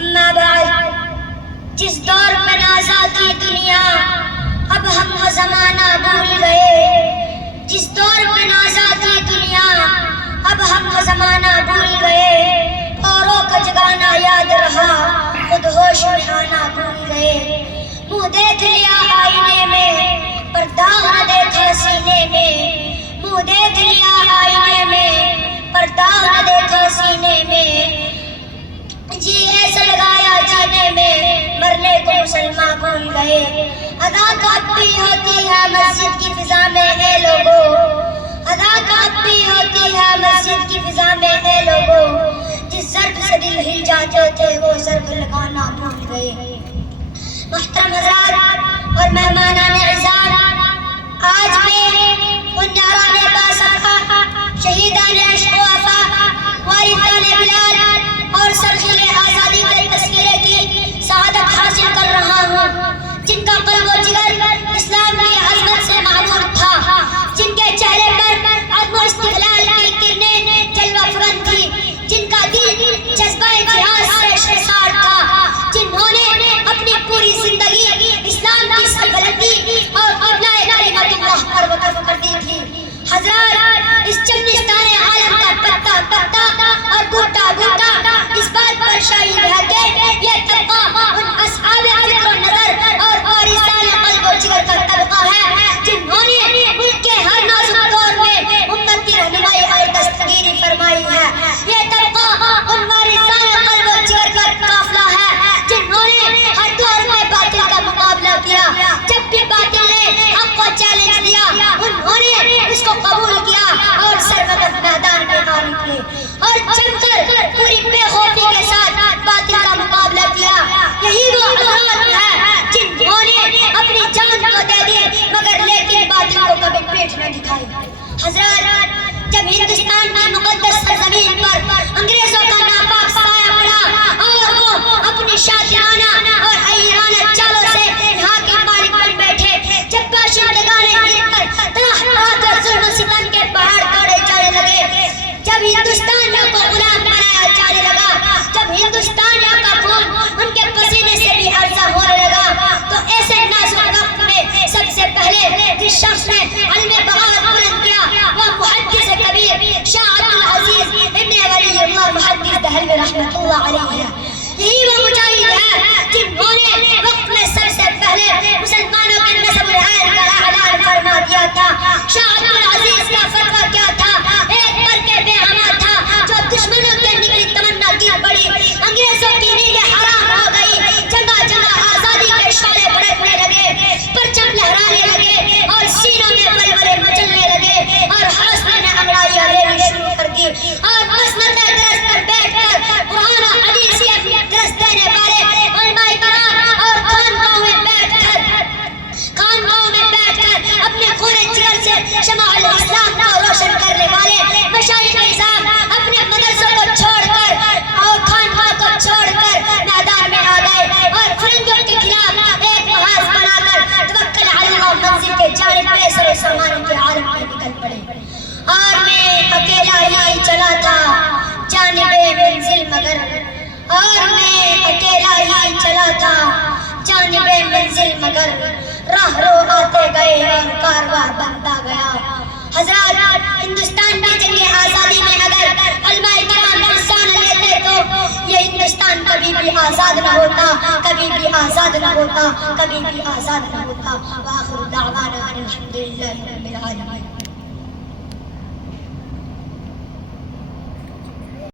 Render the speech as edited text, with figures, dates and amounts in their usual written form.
اما بعد، جس دور میں آزادی دنیا اب ہم وہ زمانہ بھول گئے، جس دور میں آزادی دنیا اب ہم وہ زمانہ بھول گئے، اوروں کو جگانا یاد رہا، خود ہوش میں آنا بھول گئے۔ منہ دیکھ لیا آئینے میں پر داغ نہ دیکھا سینے میں، منہ دیکھ لیا آئینے میں پر داغ نہ دیکھا سینے میں، جی ایسا لگایا جانے میں مرنے کو مسلمان بھول گئے۔ ادا تو اب بھی ہوتی ہے مسجد کی فضا میں اے لوگو، ادا تو اب بھی ہوتی ہے مسجد کی فضا میں اے لوگو، جس ضرب سے دل ہل جاتے تھے وہ ضرب لگانا بھول گئے۔ محترم حضرات اور مہمانان اعزاز، آج میں ان یاران باصفا، شہیدان عشق و وفا، وارثان بلال اور سرخیل آزادی کے تذکرے کی سعادت حاصل کر رہا ہوں، جن کا قلب و جگر اسلام کی عظمت سے معمور تھا، جن کے چہرے پر عزم و استقلال کی کرنیں جلوہ افروز تھی، جن کا دل جذبہ جہاد سے شرسار تھا، جنہوں نے اپنی پوری زندگی اسلام کی سربلندی اور قبلہ کلمت اللہ پر وقف کر دی تھی۔ حضرات، اس چمنستان عالم کا پتا پتا اور بوٹا بوٹا اس بات پر شاہد ہے کہ یہ طبقہ ان اصحاب فکر و نظر اور وارثان قلب و جگر کا طبقہ ہے، جنہوں نے ملک کے ہر نازک دور میں امت کی رہنمائی اور دستگیری فرمائی ہے۔ یہ طبقہ ان وارثان قلب و جگر کا قافلہ ہے، جنہوں نے ہر دور میں باطل کا مقابلہ کیا، جب بھی باطل نے حق کو چیلنج دیا انہوں نے اس کو قبول کیا اور سربلند میدان میں آ نکلے اور جم کر پوری بے خوفی کے ساتھ باطل کا مقابلہ کیا۔ یہی وہ حضرات ہیں جنہوں نے اپنی جان کو دے دی مگر لیکن باطل کو کبھی پیٹ نہ دکھائی۔ حضرات، جب ہندوستان کی مقدس سرزمین پر انگریزوں کا ناپاک سایہ پڑا اور وہ اپنی شاطرانہ اور حیرانہ چالوں سے یہاں کے مالک بن بیٹھے، جب باشندگان ہند پر طرح طرح کے ظلم و ستم کے پہاڑ توڑے جانے لگے، جب ہندوستانیوں کو غلام بنایا جانے لگا، جب ہندوستانیوں کا خون ان کے پسینے سے بھی ارزاں ہونے لگا، تو ایسے نازک وقت میں سب سے پہلے جس شخص نے علم بغاوت بلند کیا وہ محدث کبیر شاہ عبد العزیز ابن ولی اللہ محدث دہلوی رحمۃ اللہ علیہ ہے۔ یہی وہ مجاہد ہے جنہوں نے وقت میں سب سے پہلے مسلمانوں کے نسب العین کا اعلان فرما دیا تھا۔ شاہ عبد العزیز کا فتویٰ کیا تھا؟ ایک پر کے بے امان تھا، جو دشمنوں کے نگلی تمنا کی پڑی، انگریزوں کی نیندیں حرام ہو گئی، جگہ جگہ آزادی کے شعلے بھڑکنے لگے، پرچم لہرانے لگے اور سینوں میں ولولے مچلنے لگے اور حوصلے نے انگڑائیاں لینی شروع کر دی، اور مسند درس پر بیٹھ کر قرآن و حدیث کی درس دینے والے علماء کرام اور خانقاہوں میں بیٹھ کر اپنے خون جگر سے شمع الاسلام کو روشن کرنے والے مشائخ نظام اپنے مدرسوں کو چھوڑ کر اور خانقاہ کو چھوڑ کر میدان میں آ گئے اور فرنگوں کے خلاف ایک محاذ بنا کر توکل علی اللہ منزل کے جانب پیسر و سامان کے عالم میں نکل پڑے۔ اور میں اکیلا ہی چلا تھا جانب منزل مگر، اور میں اکیلا ہی چلا تھا جانب منزل مگر، راہ رو آتے گئے اور کارواں بنتا گیا۔ حضرات، ہندوستان کی جنگ آزادی میں اگر علماء کرام حصہ نہ لیتے تو یہ ہندوستان کبھی بھی آزاد نہ ہوتا، کبھی بھی آزاد نہ ہوتا، کبھی بھی آزاد نہ ہوتا۔ وآخر دعوانا ان الحمدللہ رب العالمین۔